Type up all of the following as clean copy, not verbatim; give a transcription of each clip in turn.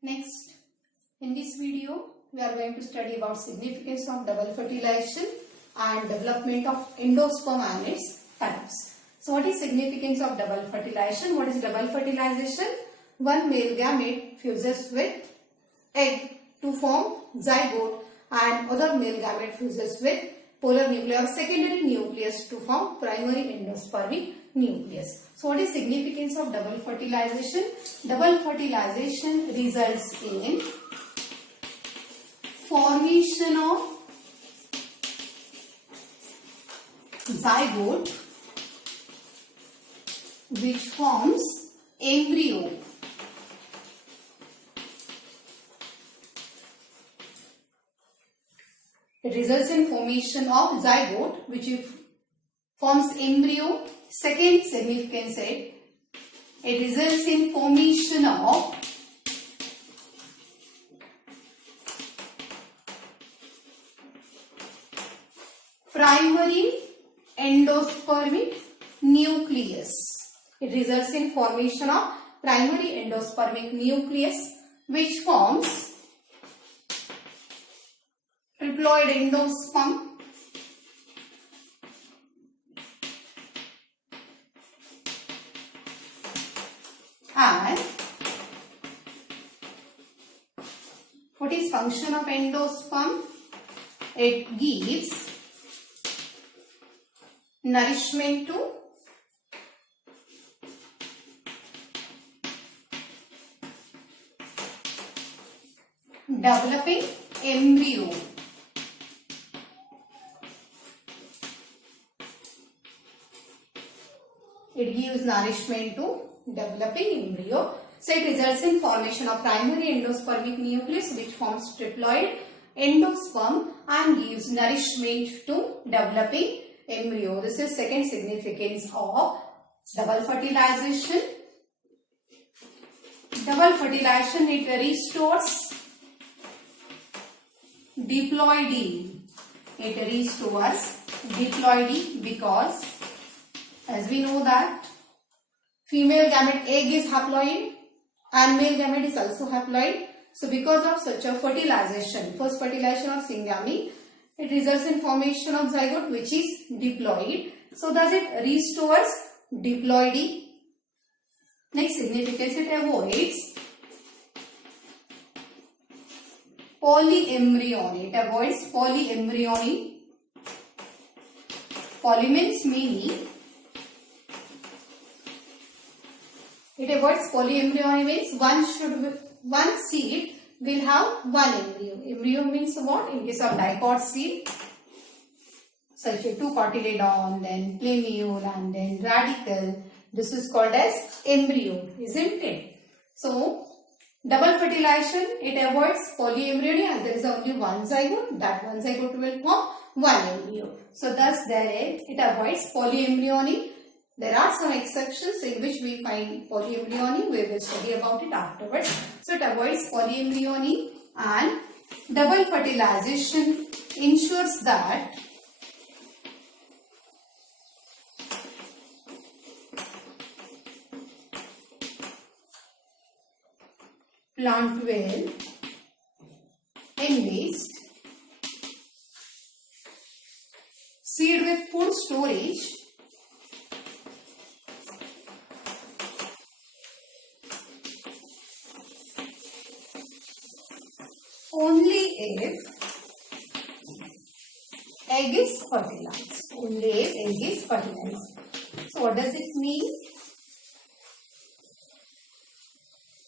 Next, in this video, we are going to study about significance of double fertilization and development of endosperm and its types. So, what is significance of double fertilization? What is double fertilization? One male gamete fuses with egg to form zygote, and other male gamete fuses with polar nuclei or secondary nucleus to form primary endospermic nucleus. So, what is significance of double fertilization? Double fertilization results in formation of zygote which forms embryo. It results in formation of zygote which forms embryo. Second significance is it results in formation of primary endospermic nucleus. It results in formation of primary endospermic nucleus which forms triploid endosperm and what is function of endosperm? It gives nourishment to developing embryo. It gives nourishment to developing embryo. So it results in formation of primary endospermic nucleus which forms triploid endosperm and gives nourishment to developing embryo. This is second significance of double fertilization. Double fertilization, it restores diploidy. It restores diploidy because as we know that female gamete egg is haploid and male gamete is also haploid. So because of such a fertilization, first fertilization of syngamy, it results in formation of zygote which is diploid. So thus it restores diploidy. Next significance, it avoids polyembryony. It avoids polyembryony. Poly means many. It avoids polyembryony means one seed will have one embryo. Embryo means what? In case of dicot seed, such a two cotyledon, then plumule and then radicle. This is called as embryo, isn't it? So, double fertilization, it avoids polyembryony as there is only one zygote. That one zygote will form one embryo. So, thus it avoids polyembryony. There are some exceptions in which we find polyembryony. We will study about it afterwards. So, it avoids polyembryony and double fertilization ensures that plant will enlist seed with food storage only if egg is fertilized. Only if egg is fertilized. So what does it mean?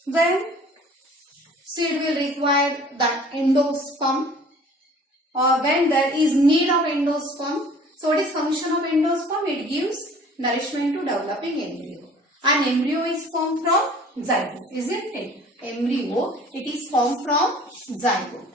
When seed will require that endosperm or when there is need of endosperm. So what is function of endosperm? It gives nourishment to developing embryo. And embryo is formed from zygote, isn't it? Embryo, it is formed from zygote.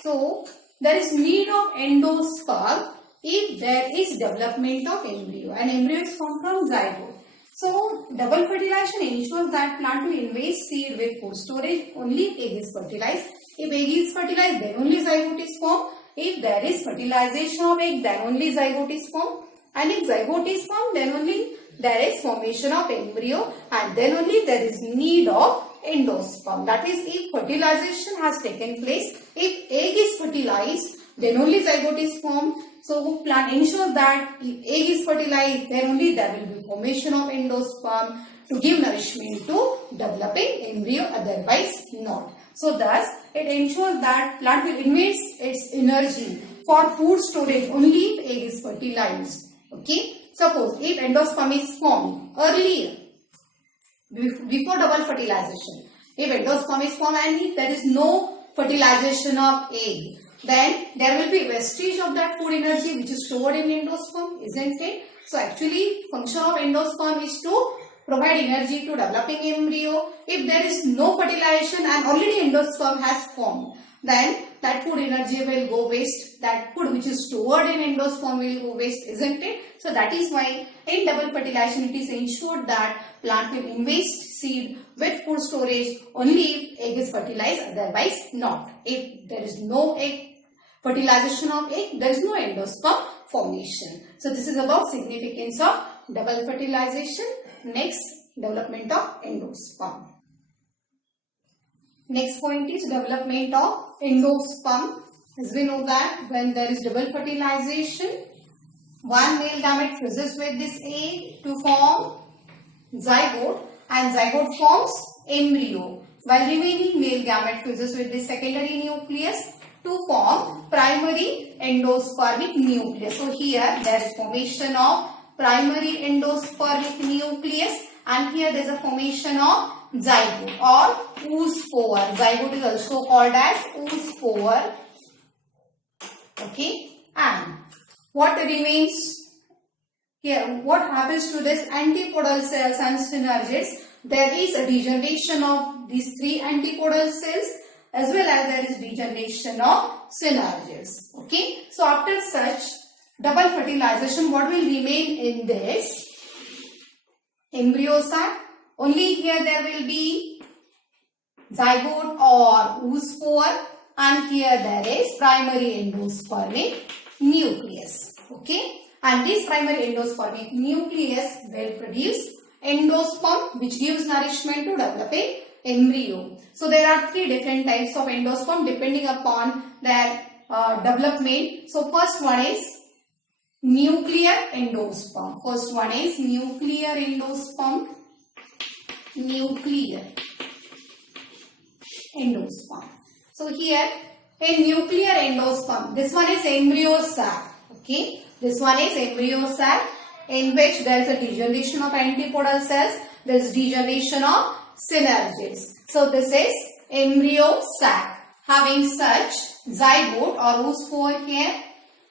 So there is need of endosperm if there is development of embryo, and embryo is formed from zygote. So double fertilization ensures that plant will invest seed with food storage only if egg is fertilized. If egg is fertilized, then only zygote is formed. If there is fertilization of egg, then only zygote is formed. And if zygote is formed, then only there is formation of embryo, and then only there is need of endosperm. That is, if fertilization has taken place, if egg is fertilized, then only zygote is formed. So plant ensures that if egg is fertilized, then only there will be formation of endosperm to give nourishment to developing embryo, otherwise not. So thus it ensures that plant will invest its energy for food storage only if egg is fertilized. Okay. Suppose if endosperm is formed earlier, before double fertilization, if endosperm is formed and if there is no fertilization of egg, then there will be vestige of that food energy which is stored in endosperm, isn't it? So actually function of endosperm is to provide energy to developing embryo. If there is no fertilization and already endosperm has formed, then that food energy will go waste. That food which is stored in endosperm will go waste, isn't it? So that is why in double fertilization it is ensured that plant will invest seed with food storage only if egg is fertilized, otherwise not. If there is no egg fertilization of egg, there is no endosperm formation. So this is about significance of double fertilization. Next, development of endosperm. Next point is development of endosperm. As we know that when there is double fertilization, one male gamete fuses with this egg to form zygote, and zygote forms embryo, while remaining male gamete fuses with the secondary nucleus to form primary endospermic nucleus. So here there is formation of primary endospermic nucleus, and here there is a formation of zygote or oospore. Zygote is also called as oospore. Okay, and what remains here? What happens to this antipodal cells and synergids? There is a degeneration of these three antipodal cells, as well as there is degeneration of synergids. Okay, so after such double fertilization, what will remain in this embryo sac? Only here there will be zygote or oospore, and here there is primary endospermic nucleus. Okay, and this primary endospermic nucleus will produce endosperm, which gives nourishment to developing embryo. So there are three different types of endosperm depending upon their development. So first one is nuclear endosperm. First one is nuclear endosperm. Nuclear endosperm. So here in nuclear endosperm, this one is embryo sac. Okay, this one is embryo sac in which there is a degeneration of antipodal cells. There is degeneration of synergids. So this is embryo sac having such zygote or oospore here.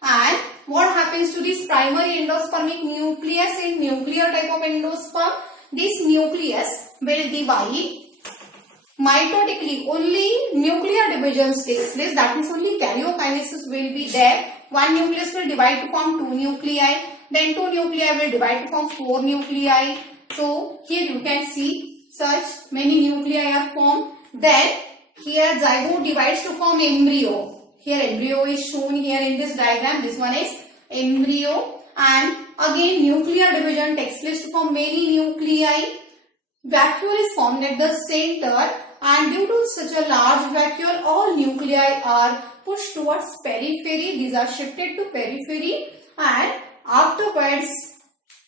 And what happens to this primary endospermic nucleus in nuclear type of endosperm? This nucleus will divide mitotically. Only nuclear divisions takes place. That means only karyokinesis will be there. One nucleus will divide to form two nuclei. Then two nuclei will divide to form four nuclei. So here you can see such many nuclei are formed. Then here zygote divides to form embryo. Here embryo is shown here in this diagram. This one is embryo, and again nuclear division takes place to form many nuclei. Vacuole is formed at the center, and due to such a large vacuole, all nuclei are pushed towards periphery. These are shifted to periphery, and afterwards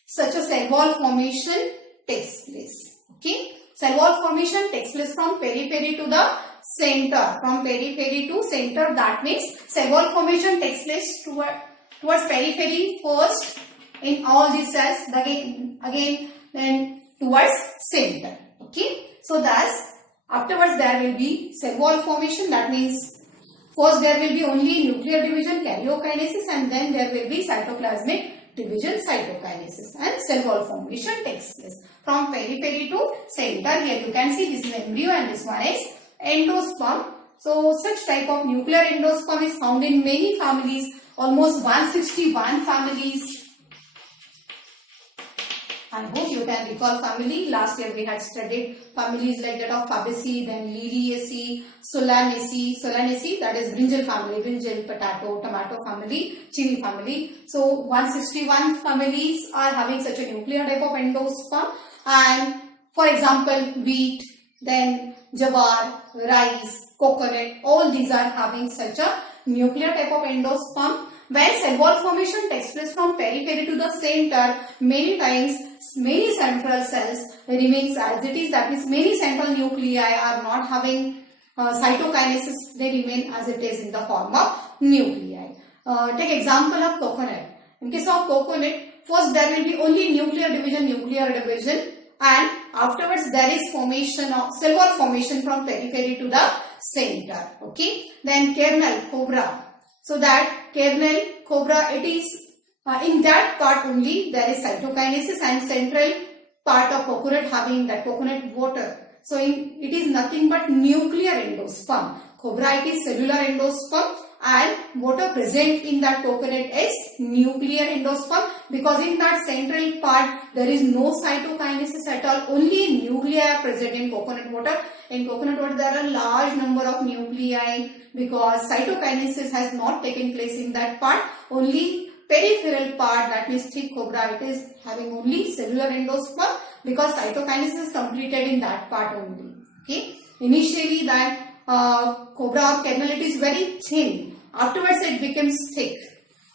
such a cell wall formation takes place. Okay, cell wall formation takes place from periphery to the center. From periphery to center, that means cell wall formation takes place towards periphery first in all these cells, again then towards center. Okay, so thus afterwards there will be cell wall formation. That means first there will be only nuclear division, karyokinesis, and then there will be cytoplasmic division, cytokinesis, and cell wall formation takes place from periphery to center. Here you can see this is embryo and this one is endosperm. So such type of nuclear endosperm is found in many families, almost 161 families. I hope you can recall family. Last year we had studied families like that of Fabaceae, then Liliaceae, Solanaceae. Solanaceae, that is brinjal family, brinjal, potato, tomato family, chili family. So 161 families are having such a nuclear type of endosperm. And for example, wheat, then jawar, rice, coconut, all these are having such a nuclear type of endosperm. When cell wall formation takes place from periphery to the center, many times many central cells remains as it is. That means many central nuclei are not having cytokinesis. They remain as it is in the form of nuclei. Take example of coconut. In case of coconut, first there will be only nuclear division, and afterwards there is formation of cell wall formation from periphery to the center. Okay. Then kernel, cobra. So that kernel, cobra, it is in that part only there is cytokinesis, and central part of coconut having that coconut water. So it is nothing but nuclear endosperm. Cobra, it is cellular endosperm, and water present in that coconut is nuclear endosperm, because in that central part there is no cytokinesis at all. Only nuclei are present in coconut water. In coconut water there are a large number of nuclei, because cytokinesis has not taken place in that part. Only peripheral part, that means thick cobra, it is having only cellular endosperm, because cytokinesis is completed in that part only. Okay. Initially that cobra or kernel, it is very thin. Afterwards it becomes thick.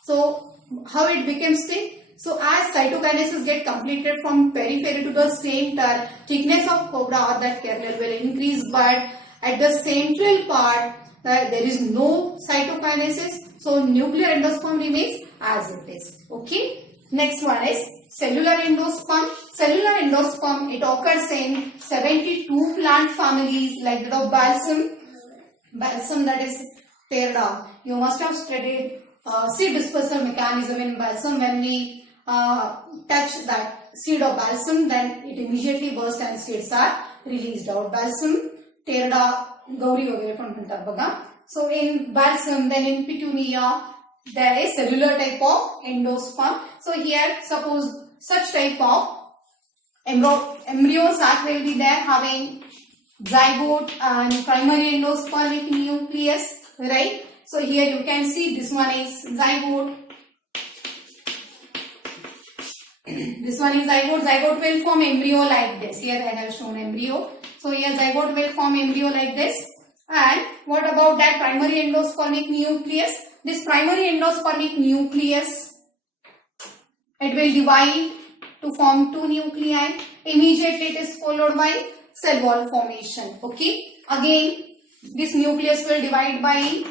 So how it becomes thick? So as cytokinesis get completed from periphery to the center, thickness of cobra or that kernel will increase, but at the central part there is no cytokinesis. So nuclear endosperm remains as it is. Okay. Next one is cellular endosperm. Cellular endosperm, it occurs in 72 plant families like that of balsam. Balsam, that is Pteroda. You must have studied seed dispersal mechanism in balsam. When we touch that seed of balsam, then it immediately bursts and seeds are released out. Balsam, Pteroda, Gauri वगैरह पण म्हणतात बघा. So in balsam, then in petunia, there is cellular type of endosperm. So here, suppose such type of embryo sac will be there having zygote and primary endospermic nucleus, right? So here you can see this one is zygote. This one is zygote. Zygote will form embryo like this. Here I have shown embryo. So here zygote will form embryo like this. And what about that primary endospermic nucleus? This primary endospermic nucleus, it will divide to form two nuclei. Immediately it is followed by cell wall formation. Okay. Again, this nucleus will divide by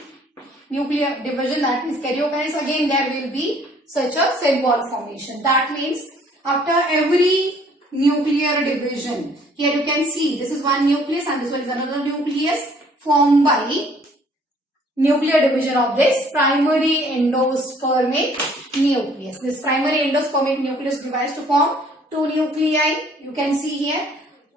nuclear division, that is karyokinesis. Again, there will be such a cell wall formation. That means after every nuclear division, here you can see this is one nucleus and this one is another nucleus formed by nuclear division of this primary endospermic nucleus. This primary endospermic nucleus divides to form two nuclei. You can see here.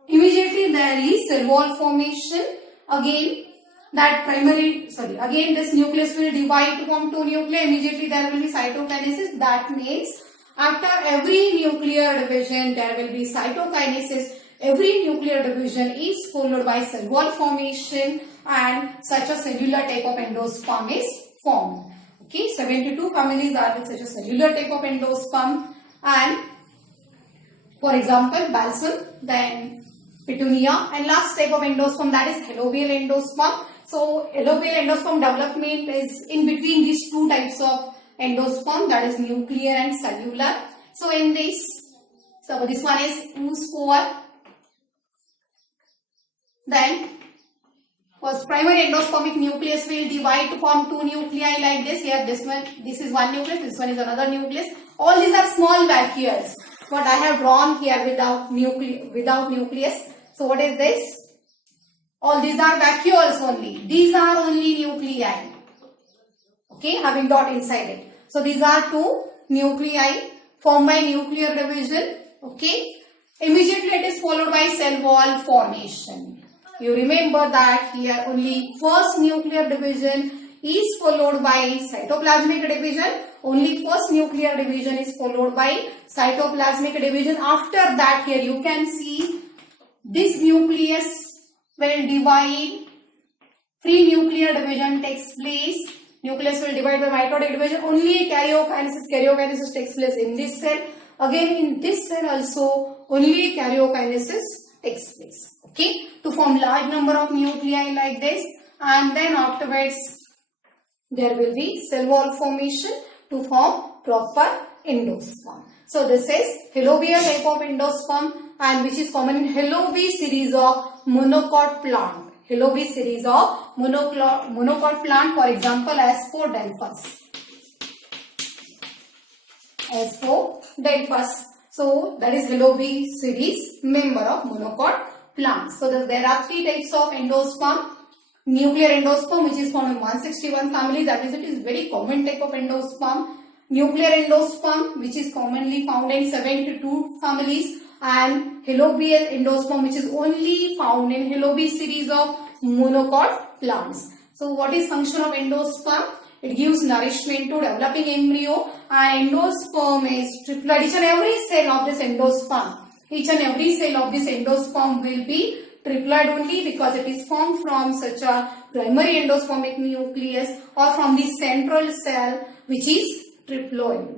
Immediately there is cell wall formation. Again, again this nucleus will divide to form two nuclei. Immediately there will be cytokinesis. That means after every nuclear division there will be cytokinesis. Every nuclear division is followed by cell wall formation, and such a cellular type of endosperm is formed. Okay, 72 families are with such a cellular type of endosperm, and for example balsam, then petunia, and last type of endosperm, that is alluvial endosperm. So alluvial endosperm development is in between these two types of endosperm, that is nuclear and cellular. So in this, so this one is oospore. Then first primary endospermic nucleus will divide to form two nuclei like this. Here this is one nucleus, this one is another nucleus. All these are small vacuoles, but I have drawn here without nucleus. So what is this? All these are vacuoles only. These are only nuclei. Okay, having dot inside it. So these are two nuclei formed by nuclear division. Okay, immediately it is followed by cell wall formation. You remember that here only first nuclear division is followed by cytoplasmic division. Only first nuclear division is followed by cytoplasmic division. After that, here you can see this nucleus will divide. Free nuclear division takes place. Nucleus will divide by mitotic division. Only karyokinesis takes place in this cell. Again in this cell also only karyokinesis takes place. Okay, to form large number of nuclei like this, and then afterwards there will be cell wall formation to form proper endosperm. So this is Halobial type of endosperm, and which is common in Halobi series of monocot plant. Halobi series of monocot plant, for example, Aspodelphus. Aspodelphus. So that is Halobi series member of monocot plants. So there are three types of endosperm. Nuclear endosperm, which is found in 161 family, that is, it is very common type of endosperm. Nuclear endosperm, which is commonly found in 72 families, and Halobial endosperm, which is only found in Halobi series of monocot plants. So what is function of endosperm? It gives nourishment to developing embryo, and endosperm is triploid. Each and every cell of this endosperm will be triploid only because it is formed from such a primary endospermic nucleus or from the central cell which is triploid.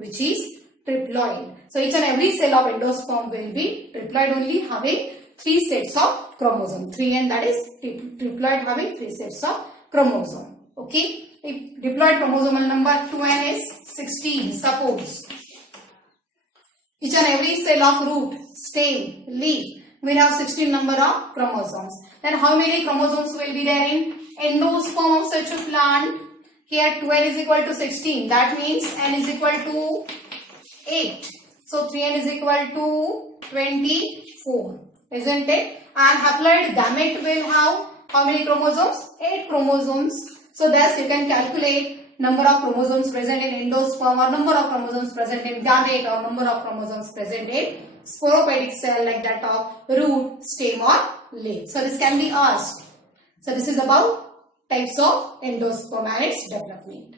So each and every cell of endosperm will be triploid only, having 3 sets of chromosome. 3, and that is triploid having 3 sets of chromosome. Okay. If diploid chromosomal number 2n is 16, suppose each and every cell of root, stem, leaf will have 16 number of chromosomes. Then how many chromosomes will be there in endosperm of such a plant? Here 2n is equal to 16. That means n is equal to 8. So 3n is equal to 24. Isn't it? And haploid gamete will have how many chromosomes? 8 chromosomes. So thus you can calculate number of chromosomes present in endosperm, or number of chromosomes present in gamete, or number of chromosomes present in sporopodic cell like that of root, stem or leaf. So this can be asked. So this is about types of endosperm and its development.